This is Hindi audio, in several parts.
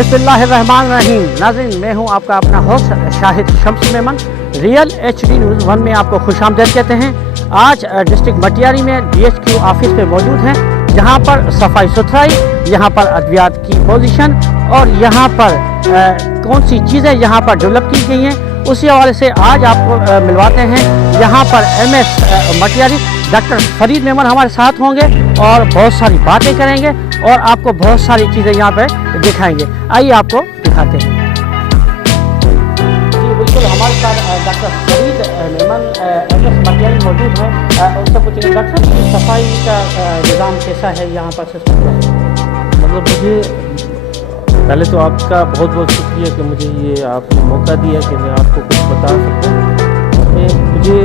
बिस्मिल्लाहिर्रहमानिर्रहीम। नाज़रीन, मैं हूं आपका अपना host Shahid Shams Memon. Real HD news 1 में आपको खुशामदीद कहते हैं। आज डिस्ट्रिक्ट मटियारी में DHQ ऑफिस पे मौजूद हैं, जहां पर सफाई सुथराई, यहां पर अद्वियात की पोजीशन और यहां पर कौन सी चीज़ें यहां पर डेवलप की गई हैं, उसी हवाले से आज आपको मिलवाते हैं। यहाँ पर MS मटियारी डॉक्टर फरीद मेमन हमारे साथ होंगे और बहुत सारी बातें करेंगे और आपको बहुत सारी चीज़ें यहाँ पे दिखाएंगे। आइए आपको दिखाते हैं। जी बिल्कुल, हमारे साथ डॉक्टर फरीद मेमन MS मटियारी मौजूद हैं। उनसे पूछेंगे, डॉक्टर साहब सफाई का निज़ाम कैसा है यहाँ पर? मतलब मुझे पहले तो आपका बहुत बहुत शुक्रिया कि मुझे ये आपने मौका दिया कि मैं आपको कुछ बता सकूँ। मुझे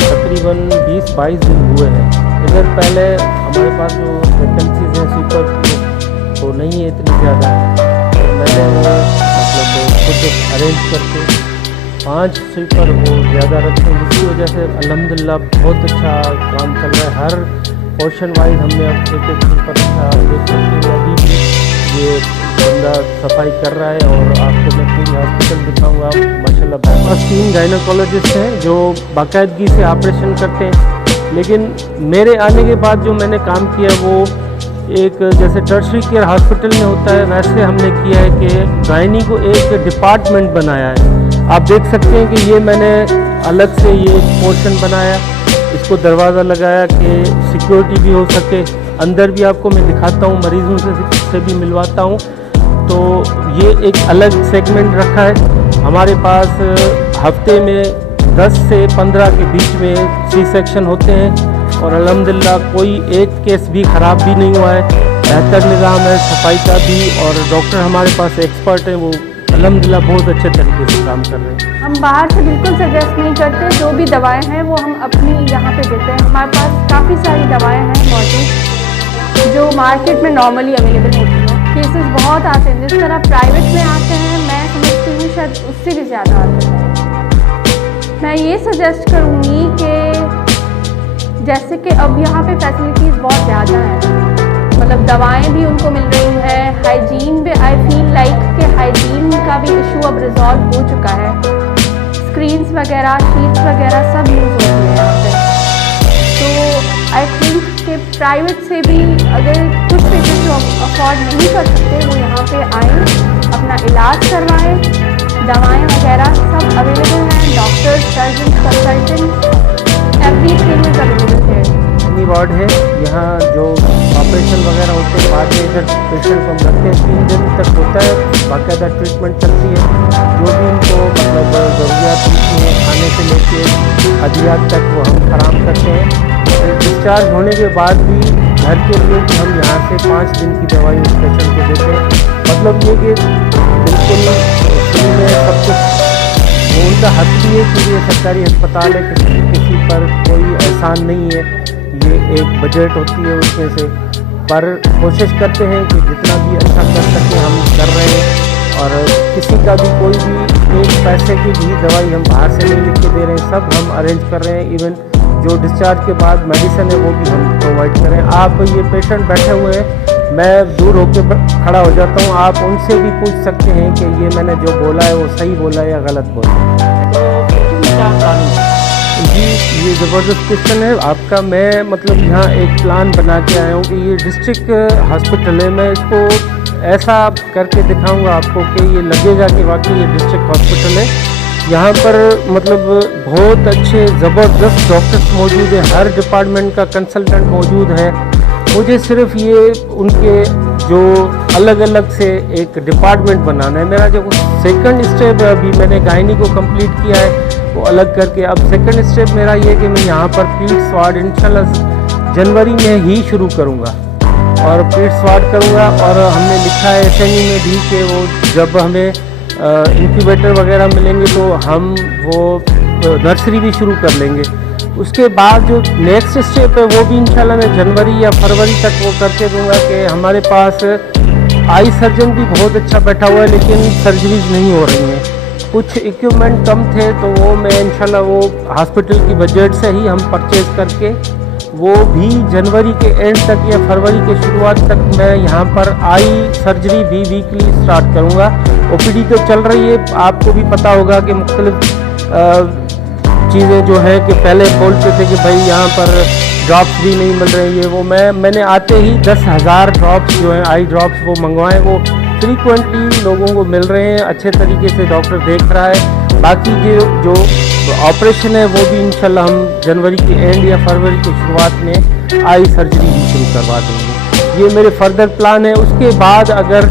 तकरीबन 20-22 दिन हुए हैं। इधर पहले हमारे पास जो वैकेंसीज हैं स्वीपर की तो नहीं है इतनी ज़्यादा, तो मैंने वो मतलब खुद अरेंज करके 5 स्वीपर वो ज़्यादा रखे, जिसकी वजह से अल्हम्दुलिल्लाह बहुत अच्छा काम चल रहा है। हर पोर्शन वाइज हमने अब एक स्वीपर रखा। आप देख सकते हैं अभी भी ये बंदा सफाई कर रहा है और आपको मैं पूरी हॉस्पिटल दिखाऊंगा। माशाल्लाह पास 3 गायनोकोलॉजिस्ट हैं जो बाकायदगी से ऑपरेशन करते हैं, लेकिन मेरे आने के बाद जो मैंने काम किया वो एक जैसे टर्शरी केयर हॉस्पिटल में होता है वैसे हमने किया है कि गायनी को एक डिपार्टमेंट बनाया है। आप देख सकते हैं कि ये मैंने अलग से ये पोर्शन बनाया, इसको दरवाज़ा लगाया कि सिक्योरिटी भी हो सके। अंदर भी आपको मैं दिखाता हूँ, मरीज़ों से भी मिलवाता हूँ। तो ये एक अलग सेगमेंट रखा है। हमारे पास हफ्ते में 10 से 15 के बीच में C-सेक्शन होते हैं और अल्हम्दुलिल्लाह कोई एक केस भी ख़राब भी नहीं हुआ है। बेहतर निज़ाम है सफाई का भी और डॉक्टर हमारे पास एक्सपर्ट हैं, वो अल्हम्दुलिल्लाह बहुत अच्छे तरीके से काम कर रहे हैं। हम बाहर से बिल्कुल सजेस्ट नहीं करते, जो भी दवाएं हैं वो हम अपनी यहाँ पे देते हैं। हमारे पास काफ़ी सारी दवाएं हैं मौजूद जो मार्केट में नॉर्मली अवेलेबल होती हैं। केसेस बहुत आते हैं, जिस तरह प्राइवेट में आते हैं मैं समझती हूँ शायद उससे भी ज़्यादा आते हैं। मैं ये सजेस्ट करूँगी कि जैसे कि अब यहाँ पे फैसिलिटीज़ बहुत ज़्यादा हैं, मतलब दवाएं भी उनको मिल रही हैं, हाइजीन भी आई फील लाइक कि हाइजीन का भी इशू अब रिजॉल्व हो चुका है। स्क्रीन्स वगैरह, शीट्स वगैरह सब यूज़ होती है यहाँ पे। तो आई थिंक कि प्राइवेट से भी अगर कुछ पेशेंट जो अफोर्ड नहीं कर सकते वो यहाँ पे आएँ, अपना इलाज करवाएं। दवाएं वगैरह सब अवेलेबल हैं, doctor, surgeon, consultant, everything is available है। वार्ड है यहाँ जो ऑपरेशन वगैरह होते हैं, बाद में इधर पेशेंट को हम रखते हैं। 3 दिन तक होता है, बाकायदा ट्रीटमेंट चलती है। जो भी उनको मतलब ज़रूरियात होती हैं खाने से लेके अद्वियात तक वो हम फराम करते हैं। डिस्चार्ज होने के बाद भी घर के लिए भी हम यहाँ से 5 दिन की दवाई उस पेशेंट को देते हैं। मतलब ये कि बिल्कुल फ्री में सब कुछ, वो उनका हक भी है कि ये सरकारी अस्पताल है, किसी पर कोई एहसान नहीं है। ये एक बजट होती है उसमें से, पर कोशिश करते हैं कि जितना भी अच्छा कर सकें हम कर रहे हैं। और किसी का भी कोई भी एक पैसे की भी दवाई हम बाहर से नहीं लिख के दे रहे हैं, सब हम अरेंज कर रहे हैं। इवन जो डिस्चार्ज के बाद मेडिसिन है वो भी हम प्रोवाइड कर रहे हैं। आप ये पेशेंट बैठे हुए हैं, मैं दूर होकर खड़ा हो जाता हूँ, आप उनसे भी पूछ सकते हैं कि ये मैंने जो बोला है वो सही बोला है या गलत बोला है। तो जी ये ज़बरदस्त क्वेश्चन है आपका। मैं मतलब यहाँ एक प्लान बना के आया हूँ कि ये डिस्ट्रिक्ट हॉस्पिटल है, मैं इसको ऐसा करके दिखाऊंगा आपको कि ये लगेगा कि वाकई ये डिस्ट्रिक्ट हॉस्पिटल है। यहाँ पर मतलब बहुत अच्छे ज़बरदस्त डॉक्टर्स मौजूद हैं, हर डिपार्टमेंट का कंसल्टेंट मौजूद है। मुझे सिर्फ ये उनके जो अलग अलग से एक डिपार्टमेंट बनाना है। मेरा जो सेकंड स्टेप अभी मैंने गायनी को कंप्लीट किया है वो अलग करके, अब सेकंड स्टेप मेरा ये कि मैं यहाँ पर पीड्स वार्ड इंशाल्लाह जनवरी में ही शुरू करूँगा और पीड्स वार्ड करूँगा। और हमने लिखा है SNE में भी कि वो जब हमें इंक्यूबेटर वगैरह मिलेंगे तो हम वो नर्सरी भी शुरू कर लेंगे। उसके बाद जो नेक्स्ट स्टेप है वो भी इंशाल्लाह मैं जनवरी या फरवरी तक वो करके दूँगा कि हमारे पास आई सर्जन भी बहुत अच्छा बैठा हुआ है, लेकिन सर्जरीज नहीं हो रही हैं। कुछ इक्विपमेंट कम थे तो वो मैं इंशाल्लाह वो हॉस्पिटल की बजट से ही हम परचेज़ करके वो भी जनवरी के एंड तक या फरवरी के शुरुआत तक मैं यहाँ पर आई सर्जरी भी वीकली स्टार्ट करूँगा। ओपीडी तो चल रही है, आपको भी पता होगा कि मुख्तलिफ चीज़ें जो हैं कि पहले बोलते थे कि भाई यहाँ पर ड्रॉप्स भी नहीं मिल रही है, वो मैंने आते ही 10,000 ड्रॉप्स जो हैं आई ड्रॉप्स वो मंगवाए, वो फ्रीक्वेंटली लोगों को मिल रहे हैं, अच्छे तरीके से डॉक्टर देख रहा है। बाकी जो ऑपरेशन है वो भी इंशाल्लाह हम जनवरी के एंड या फरवरी की शुरुआत में आई सर्जरी भी शुरू करवा देंगे। ये मेरे फर्दर प्लान है। उसके बाद अगर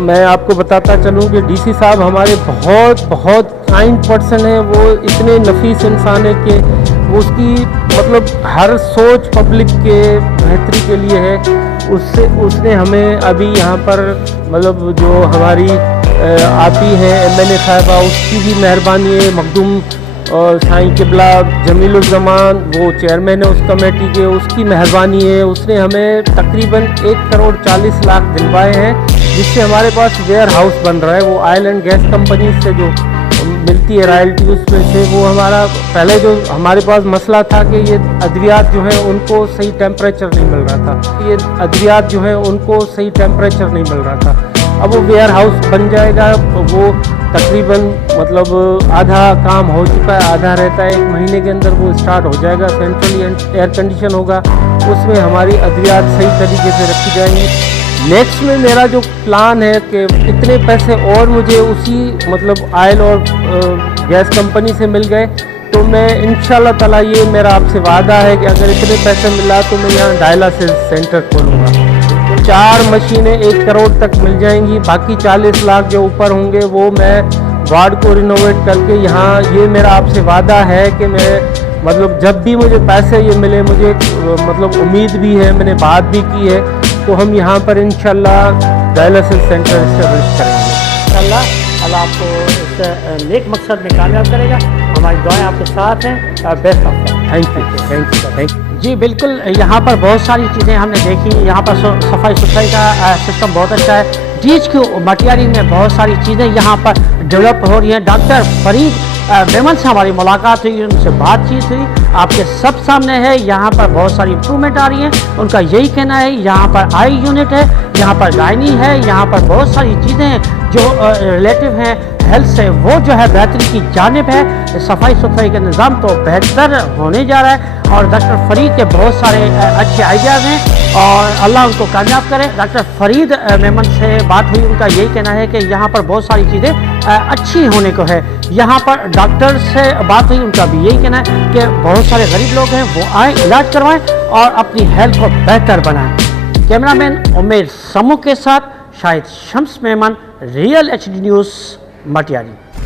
मैं आपको बताता चलूँ कि डीसी साहब हमारे बहुत काइंड पर्सन है, वो इतने नफीस इंसान है कि वो उसकी मतलब हर सोच पब्लिक के बेहतरी के लिए है। उसने हमें अभी यहाँ पर मतलब जो हमारी आपी है MLA साहिबा, उसकी भी मेहरबानी है। मखदूम और साईं किबला जमीलुज़्ज़मान वो चेयरमैन है उस कमेटी के, उसकी मेहरबानी है। उसने हमें तकरीबन 1,40,00,000 दिलवाए हैं, जिससे हमारे पास वेयर हाउस बन रहा है। वो ऑयल एंड गैस कंपनी से जो मिलती है रॉयल्टी, उसमें से वो हमारा पहले जो हमारे पास मसला था कि ये अद्वियात जो है उनको सही टेम्परेचर नहीं मिल रहा था, ये अद्वियात जो है उनको सही टेम्परेचर नहीं मिल रहा था। अब वो वेयर हाउस बन जाएगा, वो तकरीबन मतलब आधा काम हो चुका है, आधा रहता है। 1 महीने के अंदर वो स्टार्ट हो जाएगा। सेंट्रली एयर कंडीशन होगा, उसमें हमारी अद्वियात सही तरीके से रखी जाएंगी। नेक्स्ट में मेरा जो प्लान है कि इतने पैसे और मुझे उसी मतलब ऑयल और गैस कंपनी से मिल गए तो मैं इंशाल्लाह ताला, ये मेरा आपसे वादा है कि अगर इतने पैसे मिला तो मैं यहाँ डायलिसिस सेंटर खोलूँगा। 4 मशीनें 1 करोड़ तक मिल जाएंगी, बाकी 40 लाख जो ऊपर होंगे वो मैं वार्ड को रिनोवेट करके यहाँ, ये मेरा आपसे वादा है कि मैं मतलब जब भी मुझे पैसे ये मिले, मुझे मतलब उम्मीद भी है, मैंने बात भी की है, तो हम यहाँ पर इंशाल्लाह डायलिसिस सेंटर एस्टेब्लिश करेंगे। इंशाल्लाह अल्लाह आपको इस नेक मकसद में कामयाब करेगा। हमारी दुआएं आपके साथ हैं। Best of luck. Thank you. जी बिल्कुल, यहाँ पर बहुत सारी चीज़ें हमने देखी। यहाँ पर सफाई सुथराई का सिस्टम बहुत अच्छा है। DHQ मटियारी में बहुत सारी चीज़ें यहाँ पर डेवलप हो रही हैं। डॉक्टर फरीद मेमन से हमारी मुलाकात हुई, उनसे बातचीत हुई, आपके सब सामने है। यहाँ पर बहुत सारी इम्प्रूवमेंट आ रही है। उनका यही कहना है, यहाँ पर आई यूनिट है, यहाँ पर गायनी है, यहाँ पर बहुत सारी चीज़ें हैं जो रिलेटिव हैं हेल्थ से, वो जो है बेहतरी की जानिब है। सफाई सुथराई का निज़ाम तो बेहतर होने जा रहा है और डॉक्टर फरीद के बहुत सारे अच्छे आइडियाज़ हैं और अल्लाह उनको कामयाब करे। डॉक्टर फरीद मेमन से बात हुई, उनका यही कहना है कि यहाँ पर बहुत सारी चीज़ें अच्छी होने को है। यहाँ पर डॉक्टर से बात हुई, उनका भी यही कहना है कि बहुत सारे गरीब लोग हैं, वो आएँ, इलाज करवाएं और अपनी हेल्थ को बेहतर बनाएं। कैमरामैन उमेर समूह के साथ Shahid Shams Memon, real HD news Matiari.